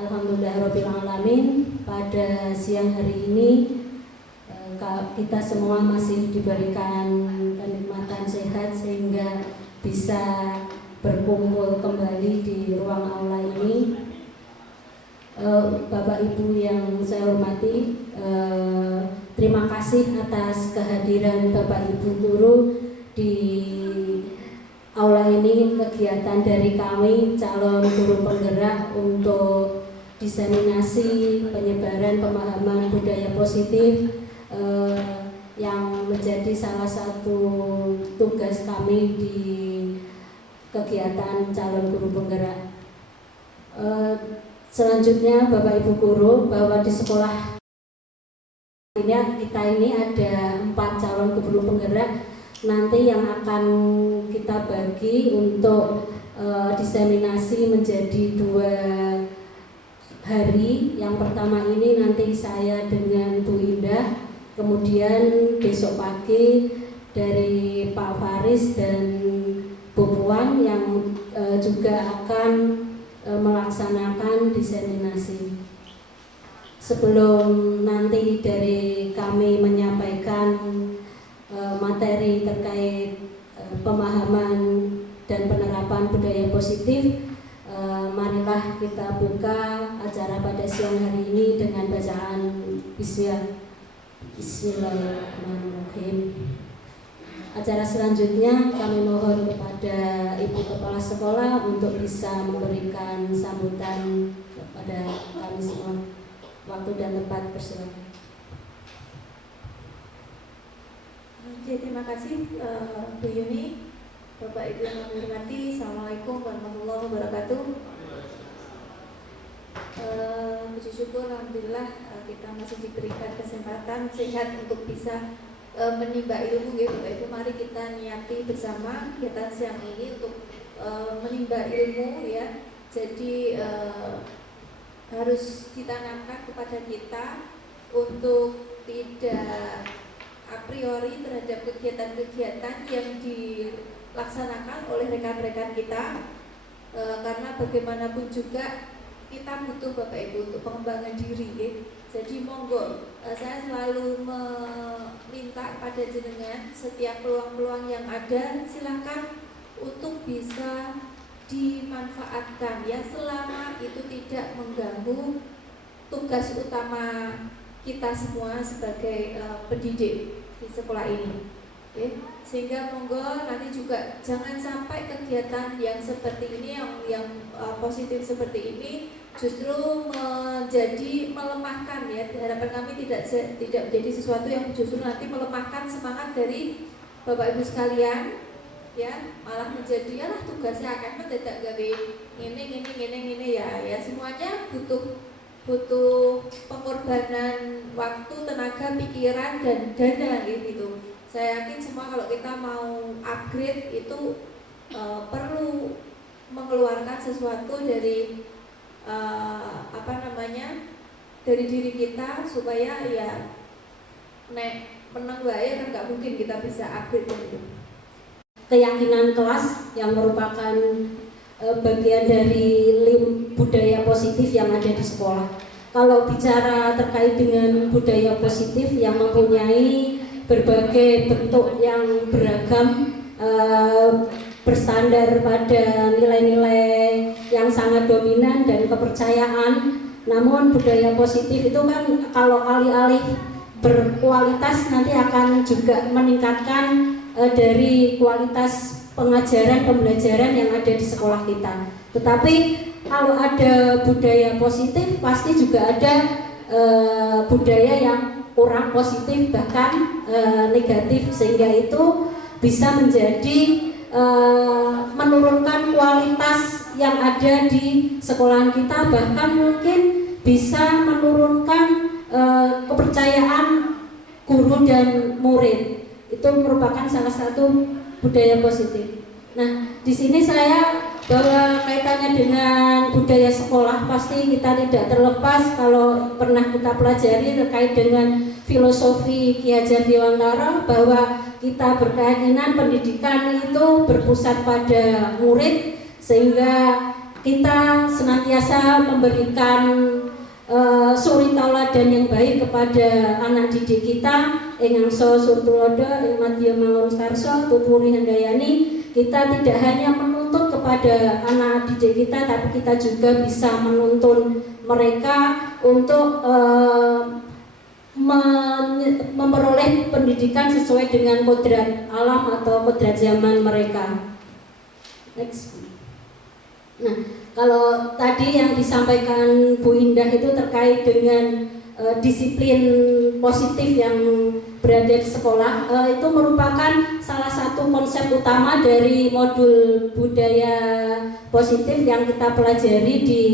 Alhamdulillahirrabbilalamin. Pada siang hari ini kita semua masih diberikan kenikmatan sehat sehingga bisa berkumpul kembali di ruang aula ini. Bapak Ibu yang saya hormati, terima kasih atas kehadiran Bapak Ibu guru di aula ini. Kegiatan dari kami calon guru penggerak untuk diseminasi penyebaran pemahaman budaya positif yang menjadi salah satu tugas kami di kegiatan calon guru penggerak. Selanjutnya Bapak Ibu guru, bahwa di sekolah kita ini ada 4 calon guru penggerak nanti yang akan kita bagi untuk diseminasi menjadi 2 hari. Yang pertama ini nanti saya dengan Bu Indah, kemudian besok pagi dari Pak Faris dan Bu Puan yang juga akan melaksanakan diseminasi. Sebelum nanti dari kami menyampaikan materi terkait pemahaman dan penerapan budaya positif, marilah kita buka acara pada siang hari ini dengan bacaan Bismillahirrahmanirrahim. Acara selanjutnya kami mohon kepada Ibu Kepala Sekolah untuk bisa memberikan sambutan kepada kami semua. Waktu dan tempat persilakan. Terima kasih Bu Yuni. Bapak Ibu yang kami hormati, Assalamualaikum warahmatullahi wabarakatuh. Puji syukur alhamdulillah kita masih diberikan kesempatan sehat untuk bisa menimba ilmu ya Bapak Ibu. Mari kita niati bersama kegiatan siang ini untuk menimba ilmu ya. Jadi harus ditanamkan kepada kita untuk tidak a priori terhadap kegiatan-kegiatan yang dilaksanakan oleh rekan-rekan kita, karena bagaimanapun juga kita butuh Bapak Ibu untuk pengembangan diri ya. Jadi monggo, saya selalu meminta pada jenengan setiap peluang-peluang yang ada silakan untuk bisa dimanfaatkan ya, selama itu tidak mengganggu tugas utama kita semua sebagai pendidik di sekolah ini. Okay. Sehingga monggo nanti juga jangan sampai kegiatan yang seperti ini yang positif seperti ini justru menjadi melemahkan ya. Harapan kami tidak menjadi sesuatu yang justru nanti melemahkan semangat dari Bapak Ibu sekalian ya, malah menjadi yalah tugasnya akan mendadak gawe ini ya semuanya butuh pengorbanan waktu, tenaga, pikiran dan dana gitu. Saya yakin semua kalau kita mau upgrade itu perlu mengeluarkan sesuatu dari dari diri kita supaya ya menang wae kan nggak mungkin kita bisa upgrade gitu. Keyakinan kelas yang merupakan bagian dari budaya positif yang ada di sekolah. Kalau bicara terkait dengan budaya positif yang mempunyai berbagai bentuk yang beragam, bersandar pada nilai-nilai yang sangat dominan dan kepercayaan. Namun budaya positif itu kan kalau alih-alih berkualitas nanti akan juga meningkatkan dari kualitas pengajaran pembelajaran yang ada di sekolah kita. Tetapi kalau ada budaya positif pasti juga ada budaya yang kurang positif bahkan negatif, sehingga itu bisa menjadi menurunkan kualitas yang ada di sekolahan kita, bahkan mungkin bisa menurunkan kepercayaan guru dan murid. Itu merupakan salah satu budaya positif. Nah, di sini saya bahwa kaitannya dengan budaya sekolah pasti kita tidak terlepas kalau pernah kita pelajari terkait dengan filosofi Ki Hajar Dewantara, bahwa kita berkeyakinan pendidikan itu berpusat pada murid, sehingga kita senantiasa memberikan suri tauladan yang baik kepada anak didik kita, engangso surtulodo, ing madya mangun karso, tuturi handayani. Kita tidak hanya menuntut kepada anak didik kita, tapi kita juga bisa menuntun mereka untuk memperoleh pendidikan sesuai dengan kodrat alam atau kodrat zaman mereka. Next. Nah, kalau tadi yang disampaikan Bu Indah itu terkait dengan disiplin positif yang berada di sekolah, itu merupakan salah satu konsep utama dari modul budaya positif yang kita pelajari di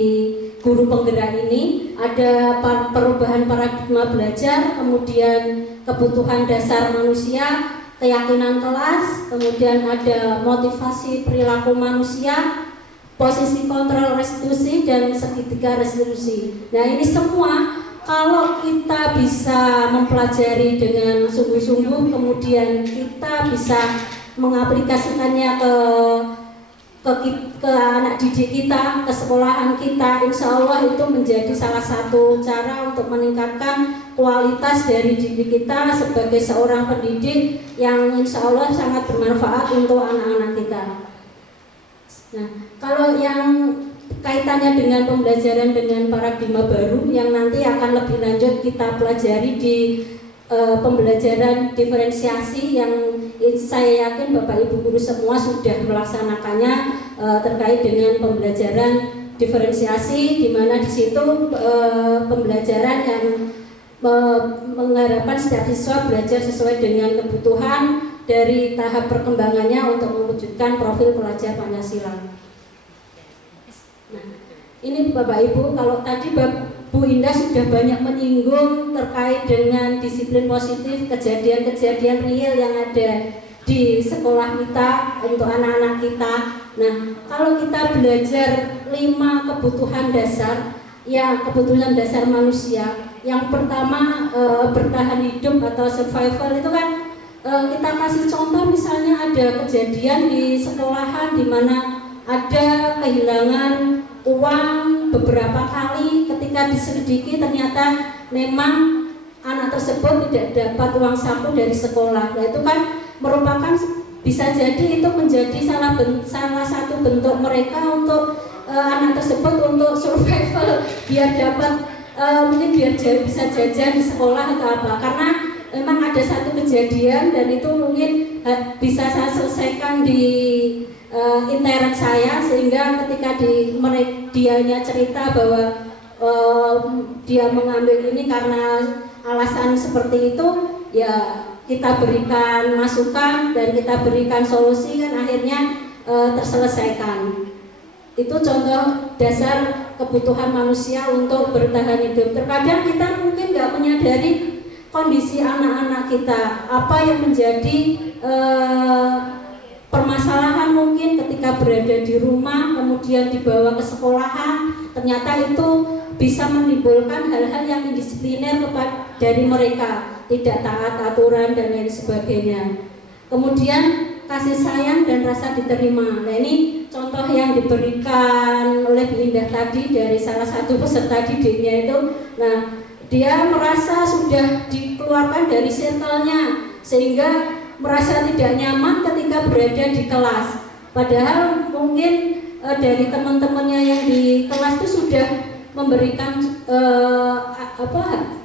guru penggerak ini. Ada perubahan paradigma belajar, kemudian kebutuhan dasar manusia, keyakinan kelas, kemudian ada motivasi perilaku manusia, posisi kontrol restitusi, dan segitiga restitusi. Nah, ini semua kalau kita bisa mempelajari dengan sungguh-sungguh, kemudian kita bisa mengaplikasikannya ke anak didik kita, ke sekolahan kita, insya Allah itu menjadi salah satu cara untuk meningkatkan kualitas dari didik kita sebagai seorang pendidik yang insya Allah sangat bermanfaat untuk anak-anak kita. Nah, kalau yang kaitannya dengan pembelajaran dengan paradigma baru yang nanti akan lebih lanjut kita pelajari di pembelajaran diferensiasi yang saya yakin Bapak Ibu guru semua sudah melaksanakannya terkait dengan pembelajaran diferensiasi, di mana di situ pembelajaran yang mengharapkan setiap siswa belajar sesuai dengan kebutuhan dari tahap perkembangannya untuk mewujudkan profil pelajar Pancasila. Nah, ini Bapak Ibu, kalau tadi Bu Indah sudah banyak menyinggung terkait dengan disiplin positif, kejadian-kejadian real yang ada di sekolah kita untuk anak-anak kita. Nah, kalau kita belajar 5 kebutuhan dasar, ya kebutuhan dasar manusia. Yang pertama bertahan hidup atau survival itu kan kita kasih contoh, misalnya ada kejadian di sekolahan di mana ada kehilangan uang beberapa kali, ketika diselidiki ternyata memang anak tersebut tidak dapat uang saku dari sekolah. Nah, itu kan merupakan bisa jadi itu menjadi salah satu bentuk mereka untuk anak tersebut untuk survival, biar dapat mungkin biar bisa jajan di sekolah atau apa, karena memang ada satu kejadian dan itu mungkin bisa saya selesaikan di internet saya, sehingga ketika dianya cerita bahwa dia mengambil ini karena alasan seperti itu, ya kita berikan masukan dan kita berikan solusi, kan akhirnya terselesaikan. Itu contoh dasar kebutuhan manusia untuk bertahan hidup. Terkadang kita mungkin nggak menyadari kondisi anak-anak kita, apa yang menjadi permasalahan mungkin ketika berada di rumah, kemudian dibawa ke sekolahan, ternyata itu bisa menimbulkan hal-hal yang indisipliner dari mereka, tidak taat aturan dan lain sebagainya. Kemudian kasih sayang dan rasa diterima. Nah, ini contoh yang diberikan oleh Bu Indah tadi dari salah satu peserta didiknya itu. Nah, dia merasa sudah dikeluarkan dari circle-nya sehingga merasa tidak nyaman ketika berada di kelas. Padahal mungkin dari teman-temannya yang di kelas itu sudah memberikan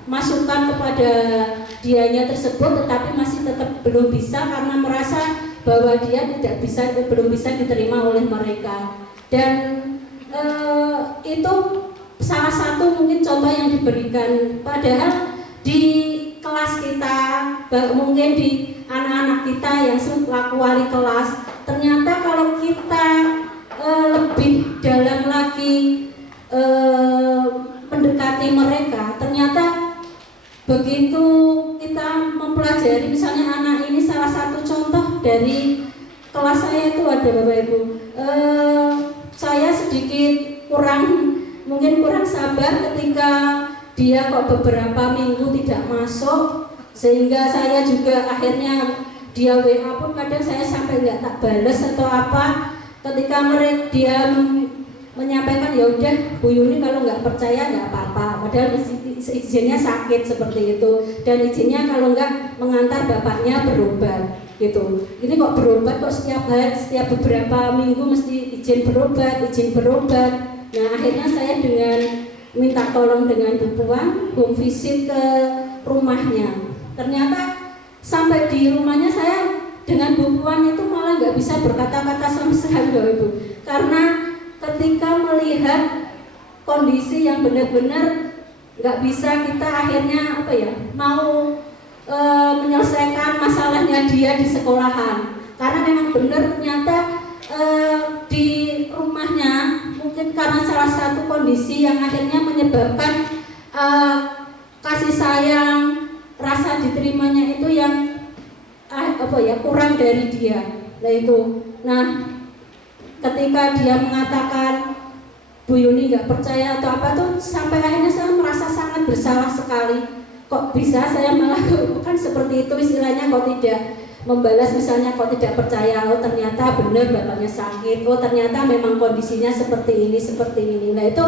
masukan kepada dianya tersebut, tetapi masih tetap belum bisa karena merasa bahwa dia belum bisa diterima oleh mereka. Dan itu salah satu mungkin contoh yang diberikan. Padahal di kelas kita, mungkin di anak-anak kita yang selaku wali kelas, ternyata kalau kita lebih dalam lagi mendekati mereka, ternyata begitu kita mempelajari, misalnya anak ini salah satu contoh dari kelas saya itu ada Bapak Ibu, saya sedikit mungkin kurang sabar ketika dia kok beberapa minggu tidak masuk, sehingga saya juga akhirnya dia WA pun kadang saya sampai nggak tak balas atau apa. Ketika dia menyampaikan ya udah Bu Yuni kalau nggak percaya nggak apa-apa, padahal izinnya sakit seperti itu, dan izinnya kalau nggak mengantar bapaknya berobat gitu. Ini kok berobat kok setiap hari, setiap beberapa minggu mesti izin berobat. Nah akhirnya saya dengan minta tolong dengan Bu Puan home visit ke rumahnya. Ternyata sampai di rumahnya saya dengan Bu Puan itu malah nggak bisa berkata-kata sama sekali Bapak Ibu, karena ketika melihat kondisi yang benar-benar nggak bisa kita akhirnya mau menyelesaikan masalahnya dia di sekolahan, karena memang benar ternyata di rumahnya mungkin karena salah satu kondisi yang akhirnya menyebabkan kasih sayang, rasa diterimanya itu yang kurang dari dia. Nah ketika dia mengatakan Bu Yuni nggak percaya atau apa tuh, sampai akhirnya saya merasa sangat bersalah sekali. Kok bisa saya melakukan seperti itu, istilahnya kok tidak membalas, misalnya kok tidak percaya, oh ternyata benar bapaknya sakit, oh ternyata memang kondisinya seperti ini. Nah itu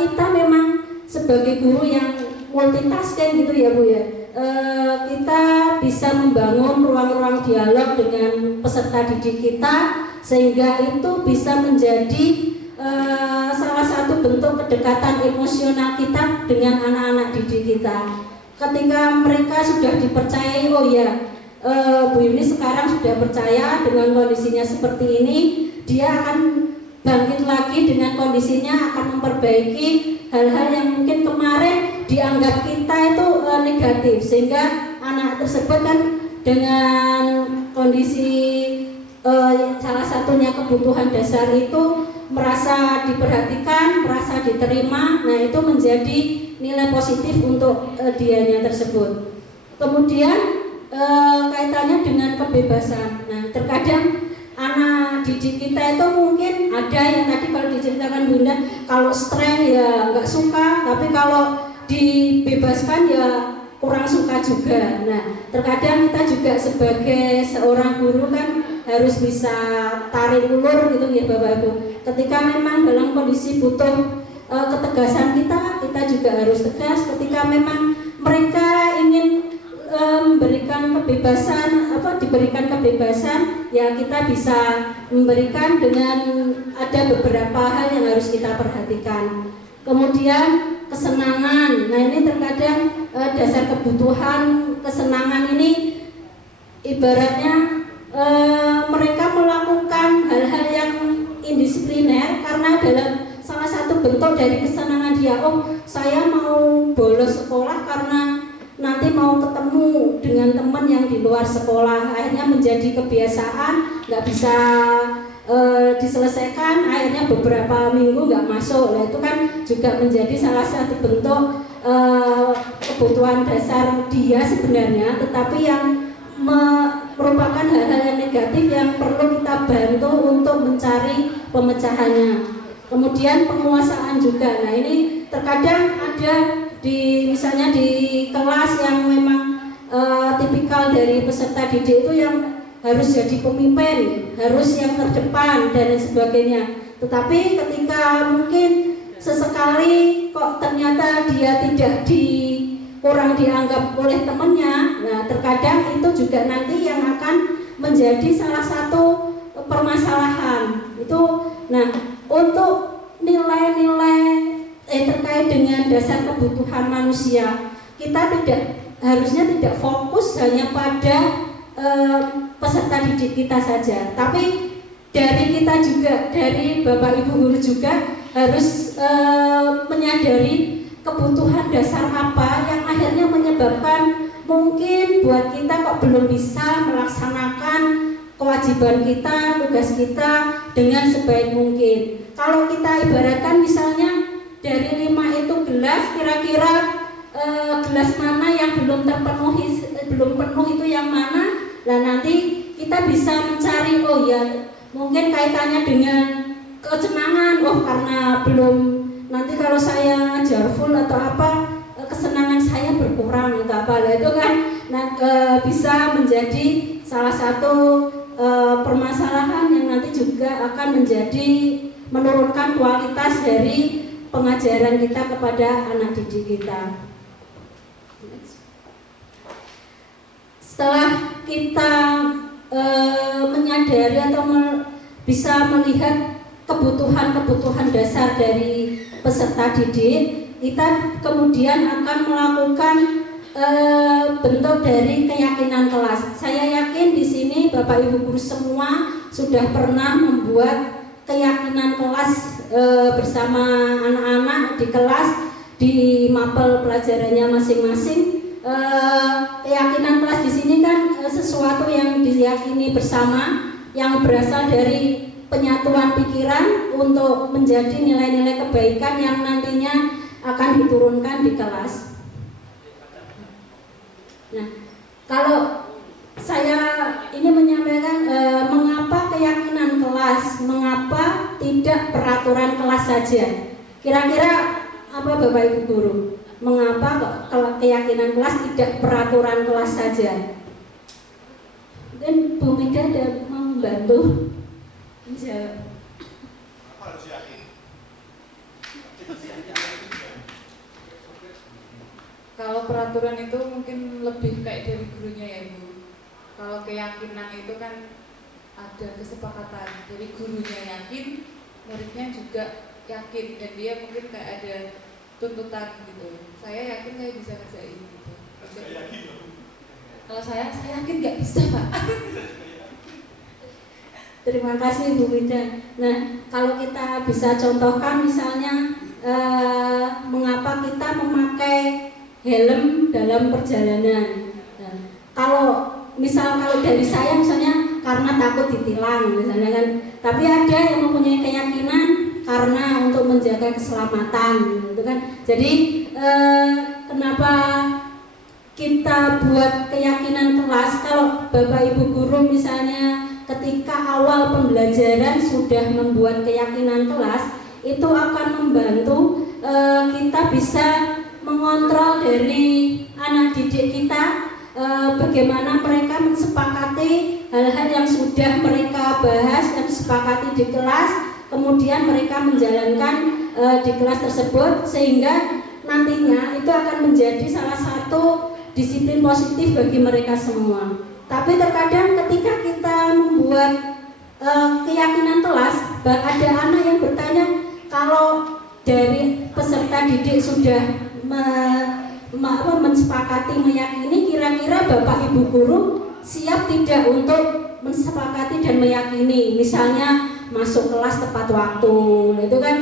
kita memang sebagai guru yang multitasking gitu ya Bu ya, kita bisa membangun ruang-ruang dialog dengan peserta didik kita, sehingga itu bisa menjadi salah satu bentuk kedekatan emosional kita dengan anak-anak didik kita. Ketika mereka sudah dipercayai, oh ya Bu Yuni sekarang sudah percaya dengan kondisinya seperti ini, dia akan bangkit lagi dengan kondisinya, akan memperbaiki hal-hal yang mungkin kemarin dianggap kita itu negatif, sehingga anak tersebut kan dengan kondisi salah satunya kebutuhan dasar itu merasa diperhatikan, merasa diterima. Nah itu menjadi nilai positif untuk dianya tersebut. Kemudian kaitannya dengan kebebasan. Nah terkadang anak didik kita itu mungkin ada yang tadi kalau diceritakan Bunda, kalau strength ya nggak suka, tapi kalau dibebaskan ya kurang suka juga. Nah terkadang kita juga sebagai seorang guru kan harus bisa tarik ulur gitu ya Bapak Ibu. Ketika memang dalam kondisi butuh ketegasan kita juga harus tegas. Ketika memang mereka ingin memberikan kebebasan, diberikan kebebasan, ya kita bisa memberikan dengan ada beberapa hal yang harus kita perhatikan. Kemudian kesenangan. Nah ini terkadang dasar kebutuhan kesenangan ini ibaratnya mereka melakukan hal-hal yang indisipliner karena dalam salah satu bentuk dari kesenangan dia, oh saya mau bolos sekolah karena nanti mau ketemu dengan teman yang di luar sekolah. Akhirnya menjadi kebiasaan, nggak bisa diselesaikan, akhirnya beberapa minggu nggak masuk. Nah itu kan juga menjadi salah satu bentuk kebutuhan dasar dia sebenarnya, tetapi yang merupakan hal-hal yang negatif yang perlu kita bantu untuk mencari pemecahannya. Kemudian penguasaan juga. Nah ini terkadang ada misalnya di kelas yang memang tipikal dari peserta didik itu yang harus jadi pemimpin, harus yang terdepan dan sebagainya. Tetapi ketika mungkin sesekali kok ternyata dia tidak kurang dianggap oleh temannya, nah terkadang itu juga nanti yang akan menjadi salah satu permasalahan itu. Nah untuk nilai-nilai terkait dengan dasar kebutuhan manusia, kita harusnya tidak fokus hanya pada peserta didik kita saja, tapi dari kita juga, dari Bapak Ibu guru juga harus menyadari kebutuhan dasar apa yang akhirnya menyebabkan mungkin buat kita kok belum bisa melaksanakan kewajiban kita, tugas kita dengan sebaik mungkin. Kalau kita ibaratkan misalnya dari 5 itu gelas, kira-kira gelas mana yang belum penuh itu yang mana. Nah nanti kita bisa mencari, oh ya mungkin kaitannya dengan kesenangan, oh karena belum, nanti kalau saya ngajar full atau apa kesenangan saya berkurang gitu apa. Nah itu kan bisa menjadi salah satu permasalahan yang nanti juga akan menjadi menurunkan kualitas dari pengajaran kita kepada anak didik kita. Setelah kita menyadari atau bisa melihat kebutuhan-kebutuhan dasar dari peserta didik, kita kemudian akan melakukan bentuk dari keyakinan kelas. Saya yakin di sini Bapak Ibu guru semua sudah pernah membuat keyakinan kelas bersama anak-anak di kelas, di mapel pelajarannya masing-masing. Keyakinan kelas di sini kan sesuatu yang diyakini bersama, yang berasal dari penyatuan pikiran untuk menjadi nilai-nilai kebaikan yang nantinya akan diturunkan di kelas. Nah, kalau saya ini menyampaikan mengapa keyakinan kelas, mengapa tidak peraturan kelas saja. Kira-kira apa Bapak Ibu guru? Mengapa kok keyakinan kelas tidak peraturan kelas saja? Dan Bu Mida ada mau membantu menjawab. Kalau peraturan itu mungkin lebih kayak dari gurunya ya Ibu. Kalau keyakinan itu kan ada kesepakatan, jadi gurunya yakin, muridnya juga yakin, dan dia mungkin kayak ada tuntutan gitu. Saya yakin saya bisa ngerjain gitu. Kalau saya yakin nggak bisa Pak. Terima kasih Bu Mida. Nah, kalau kita bisa contohkan misalnya mengapa kita memakai helm dalam perjalanan. Nah, kalau dari saya misalnya karena takut ditilang misalnya kan, tapi ada yang mempunyai keyakinan karena untuk menjaga keselamatan gitu kan. Jadi kenapa kita buat keyakinan kelas? Kalau Bapak Ibu guru misalnya ketika awal pembelajaran sudah membuat keyakinan kelas, itu akan membantu kita bisa mengontrol dari anak didik kita, bagaimana mereka mensepakati hal-hal yang sudah mereka bahas dan sepakati di kelas, kemudian mereka menjalankan di kelas tersebut, sehingga nantinya itu akan menjadi salah satu disiplin positif bagi mereka semua. Tapi terkadang ketika kita membuat keyakinan kelas, ada anak yang bertanya, kalau dari peserta didik sudah mensepakati meyakini, kira-kira Bapak Ibu guru siap tidak untuk mensepakati dan meyakini, misalnya masuk kelas tepat waktu, itu kan.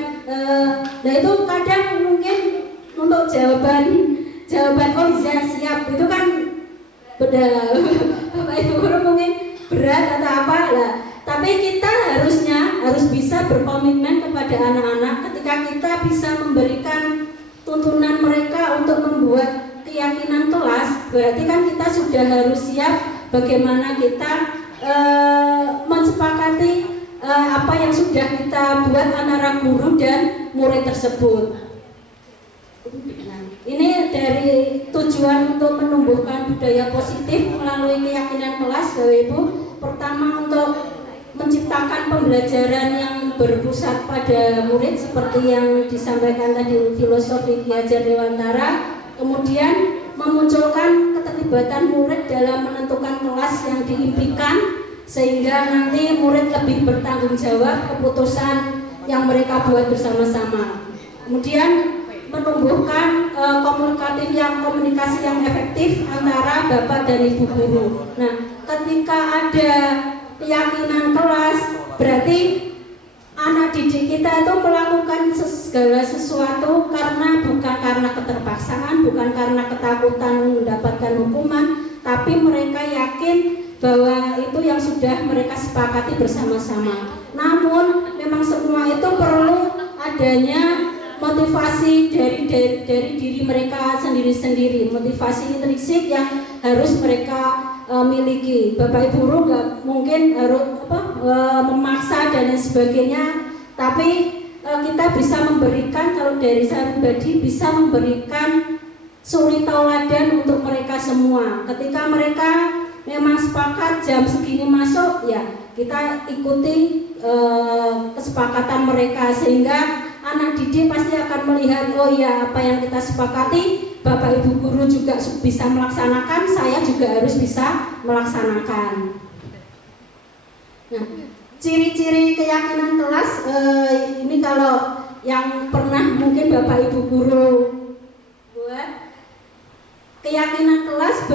Nah itu kadang mungkin untuk jawaban oh iya siap itu kan beda. Bapak Ibu guru mungkin berat atau apa lah. Tapi kita harus bisa berkomitmen kepada anak-anak ketika kita bisa memberikan tuntunan mereka untuk membuat keyakinan kelas, berarti kan kita sudah harus siap bagaimana kita mensepakati apa yang sudah kita buat antara guru dan murid tersebut. Nah, ini dari tujuan untuk menumbuhkan budaya positif melalui keyakinan kelas, Bapak Ibu. Pertama, untuk menciptakan pembelajaran yang berpusat pada murid seperti yang disampaikan tadi filosofi Ki Hajar Dewantara. Kemudian memunculkan keterlibatan murid dalam menentukan kelas yang diimpikan, sehingga nanti murid lebih bertanggung jawab keputusan yang mereka buat bersama-sama. Kemudian menumbuhkan komunikasi yang efektif antara Bapak dan Ibu guru. Nah, ketika ada keyakinan kelas, berarti anak didik kita itu melakukan segala sesuatu bukan karena keterpaksaan, bukan karena ketakutan mendapatkan hukuman, tapi mereka yakin bahwa itu yang sudah mereka sepakati bersama-sama. Namun memang semua itu perlu adanya motivasi dari diri mereka sendiri-sendiri, motivasi intrinsik yang harus mereka miliki. Bapak Ibu guru nggak mungkin harus memaksa dan lain sebagainya, tapi kita bisa memberikan, kalau dari saya pribadi bisa memberikan suri tauladan untuk mereka semua. Ketika mereka memang sepakat jam segini masuk, ya kita ikuti kesepakatan mereka, sehingga anak didik pasti akan melihat, oh ya, apa yang kita sepakati Bapak Ibu guru juga bisa melaksanakan, saya juga harus bisa melaksanakan. Nah, ciri-ciri keyakinan kelas ini kalau yang pernah mungkin Bapak Ibu guru buat, keyakinan kelas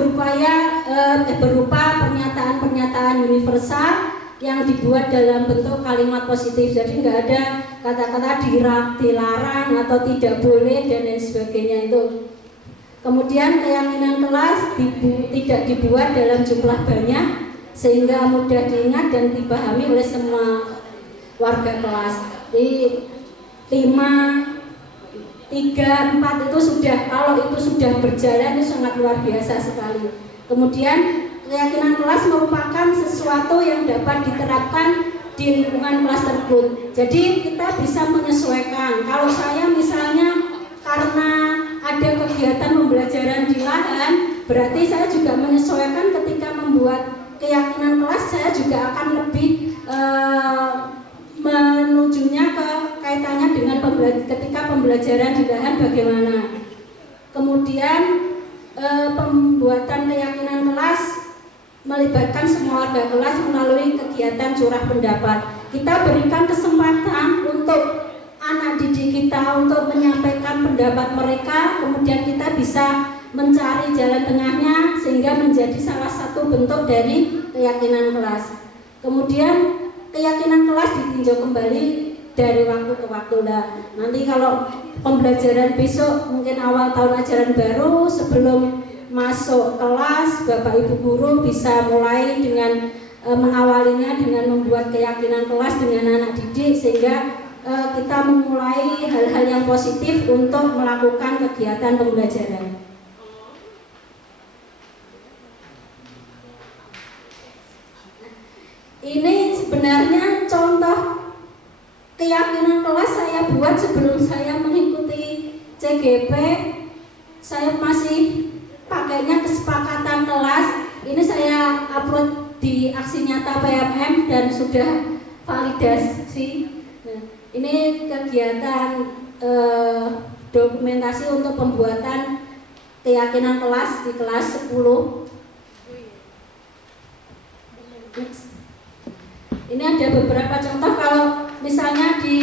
berupa pernyataan-pernyataan universal yang dibuat dalam bentuk kalimat positif. Jadi nggak ada kata-kata dilarang atau tidak boleh dan lain sebagainya itu. Kemudian keyakinan kelas tidak dibuat dalam jumlah banyak sehingga mudah diingat dan dipahami oleh semua warga kelas. Di 5, 3, 4 itu sudah, kalau itu sudah berjalan itu sangat luar biasa sekali. Kemudian keyakinan kelas merupakan sesuatu yang dapat diterapkan di lingkungan kelas tersebut. Jadi kita bisa menyesuaikan. Kalau saya misalnya karena ada kegiatan pembelajaran di lahan, berarti saya juga menyesuaikan ketika membuat keyakinan kelas, saya juga akan lebih menujunya ke kaitannya dengan ketika pembelajaran di lahan bagaimana. Kemudian pembuatan keyakinan kelas melibatkan semua warga kelas melalui kegiatan curah pendapat. Kita berikan kesempatan untuk anak didik kita untuk menyampaikan pendapat mereka, kemudian kita bisa mencari jalan tengahnya sehingga menjadi salah satu bentuk dari keyakinan kelas. Kemudian keyakinan kelas ditinjau kembali dari waktu ke waktu. Nanti kalau pembelajaran besok mungkin awal tahun ajaran baru, sebelum masuk kelas, Bapak Ibu guru bisa mulai dengan mengawalinya dengan membuat keyakinan kelas dengan anak didik, sehingga kita memulai hal-hal yang positif untuk melakukan kegiatan pembelajaran. Ini sebenarnya contoh keyakinan kelas saya buat sebelum saya mengikuti CGP. Saya masih pakainya kesepakatan kelas. Ini saya upload di aksi nyata PMM dan sudah validasi. Nah, ini kegiatan dokumentasi untuk pembuatan keyakinan kelas di kelas 10. Ini ada beberapa contoh. Kalau misalnya di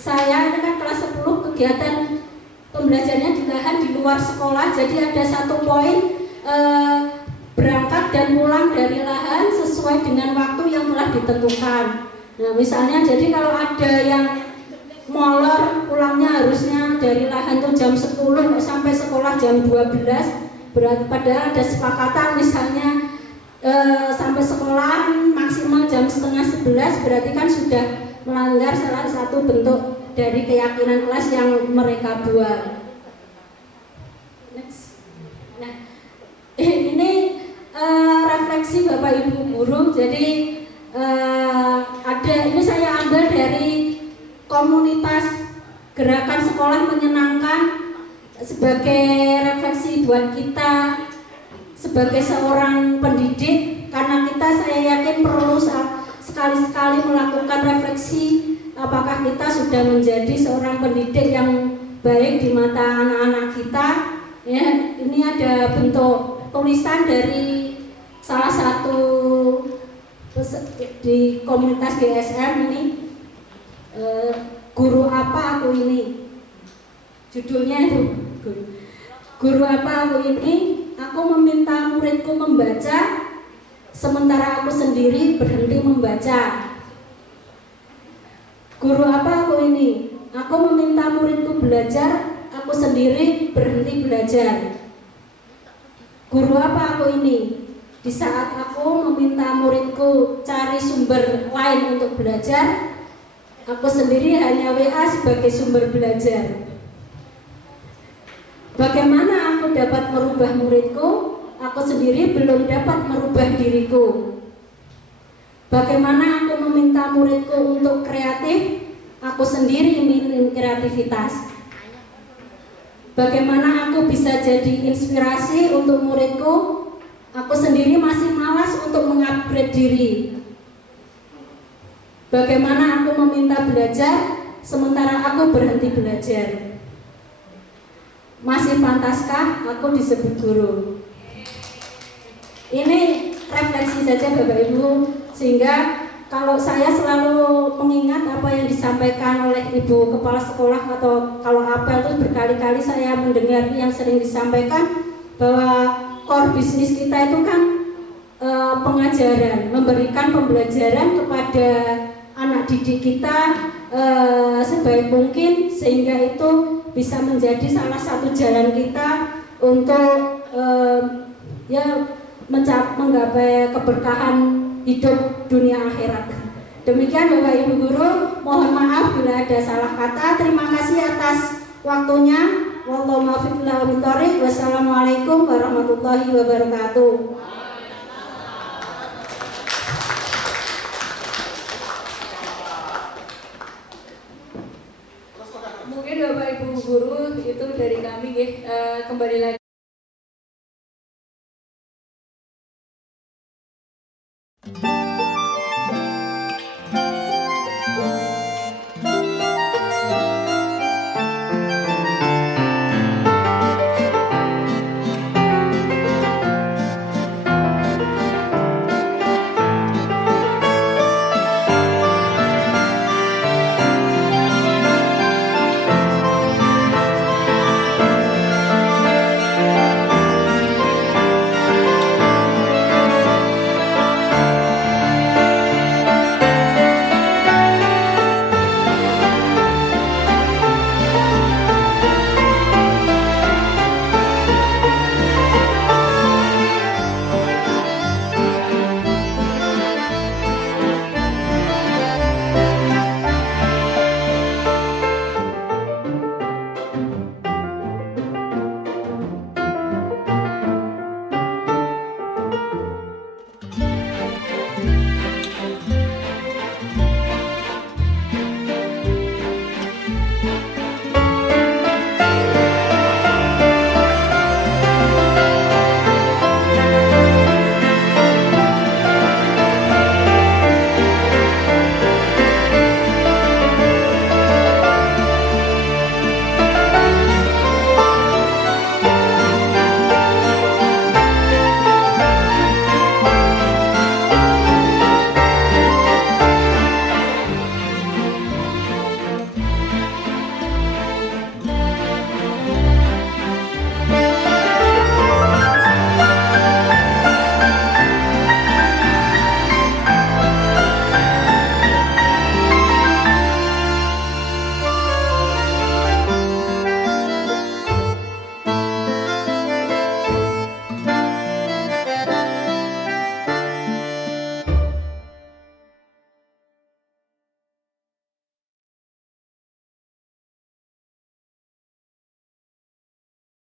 saya ini kan kelas 10, kegiatan pembelajarannya di lahan di luar sekolah. Jadi ada 1 poin berangkat dan pulang dari lahan sesuai dengan waktu yang telah ditentukan. Nah misalnya jadi kalau ada yang molor pulangnya harusnya dari lahan tuh jam 10 sampai sekolah jam 12, berarti padahal ada sepakatan misalnya sampai sekolah maksimal jam setengah 11, berarti kan sudah melanggar salah satu bentuk dari keyakinan kelas yang mereka buat. Next. Nah, ini refleksi Bapak Ibu guru. Jadi ada, ini saya ambil dari komunitas Gerakan Sekolah Menyenangkan sebagai refleksi buat kita sebagai seorang pendidik, karena kita, saya yakin perlu sekali-sekali melakukan refleksi apakah kita sudah menjadi seorang pendidik yang baik di mata anak-anak kita. Ya, ini ada bentuk tulisan dari salah satu di komunitas GSM ini, guru apa aku ini, judulnya itu guru apa aku ini. Aku meminta muridku membaca, sementara aku sendiri berhenti membaca. Guru apa aku ini? Aku meminta muridku belajar, aku sendiri berhenti belajar. Guru apa aku ini? Di saat aku meminta muridku cari sumber lain untuk belajar, aku sendiri hanya WA sebagai sumber belajar. Bagaimana aku dapat merubah muridku? Aku sendiri belum dapat merubah diriku. Bagaimana aku meminta muridku untuk kreatif? Aku sendiri minim kreativitas. Bagaimana aku bisa jadi inspirasi untuk muridku? aku sendiri masih malas untuk mengupgrade diri. Bagaimana aku meminta belajar sementara aku berhenti belajar? Masih pantaskah aku disebut guru? Ini refleksi saja Bapak Ibu, sehingga kalau saya selalu mengingat apa yang disampaikan oleh Ibu Kepala Sekolah, atau kalau apel itu berkali-kali saya mendengar yang sering disampaikan bahwa core bisnis kita itu kan pengajaran, memberikan pembelajaran kepada anak didik kita sebaik mungkin, sehingga itu bisa menjadi salah satu jalan kita untuk menggapai keberkahan hidup dunia akhirat. Demikian Bapak Ibu Guru, mohon maaf bila ada salah kata. Terima kasih atas waktunya. Wallahu muwaffiq ila aqwamit thoriq. Wassalamualaikum warahmatullahi wabarakatuh. Mungkin Bapak Ibu Guru itu dari kami kembali lagi